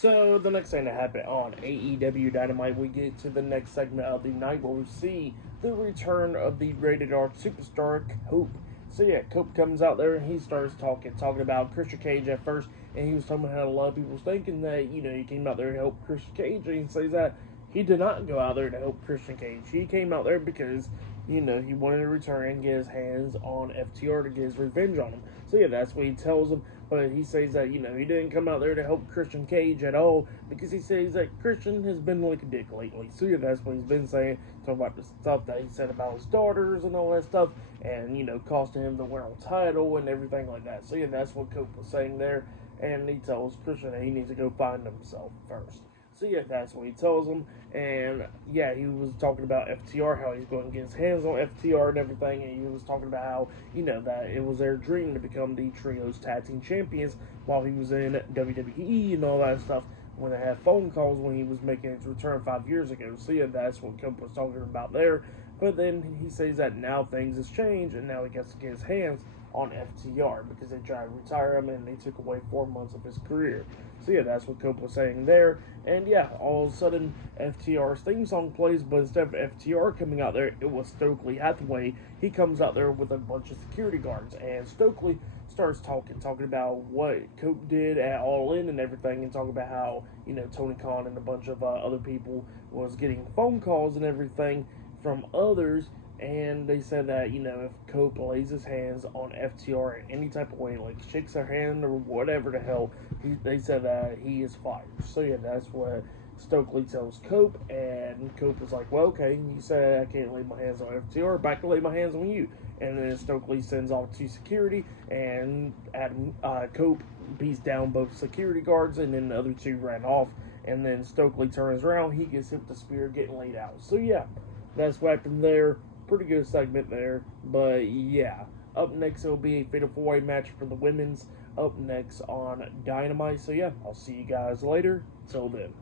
So the next thing that happened on AEW Dynamite, we get to the next segment of the night where we see the return of the rated R superstar Cope. So yeah, Cope comes out there and he starts talking about Christian Cage at first, and he was talking about how a lot of people was thinking that he came out there to help Christian Cage, and he says that he did not go out there to help Christian Cage. He came out there because he wanted to return and get his hands on FTR to get his revenge on him. So yeah, that's what he tells him. But he says that, he didn't come out there to help Christian Cage at all because he says that Christian has been like a dick lately. So yeah, that's what he's been saying. Talking about the stuff that he said about his daughters and all that stuff, and, costing him the world title and everything like that. So yeah, that's what Cope was saying there. And he tells Christian that he needs to go find himself first. So yeah, that's what he tells him. And yeah, he was talking about FTR, how he's going to get his hands on FTR and everything. And he was talking about how, that it was their dream to become the Trios Tag Team Champions while he was in WWE and all that stuff. When they had phone calls when he was making his return 5 years ago. So yeah, that's what Cope was talking about there. But then he says that now things has changed and now he gets to get his hands on FTR because they tried to retire him and they took away 4 months of his career. So yeah, that's what Cope was saying there. And yeah, all of a sudden FTR's theme song plays, but instead of FTR coming out there, it was Stockley Hathaway. He comes out there with a bunch of security guards, and Stockley starts talking about what Cope did at All In and everything, and talking about how Tony Khan and a bunch of other people was getting phone calls and everything from others. And they said that, if Cope lays his hands on FTR in any type of way, like shakes their hand or whatever the hell, they said that he is fired. So yeah, that's what Stokely tells Cope, and Cope is like, well, okay, you said I can't lay my hands on FTR, back to lay my hands on you. And then Stokely sends off to security, and Cope beats down both security guards, and then the other two ran off. And then Stokely turns around, he gets hit with the spear, getting laid out. So yeah, that's what happened there. Pretty good segment there. But yeah, up next it'll be a fatal four-way match for the women's up next on Dynamite. So yeah, I'll see you guys later. Till then.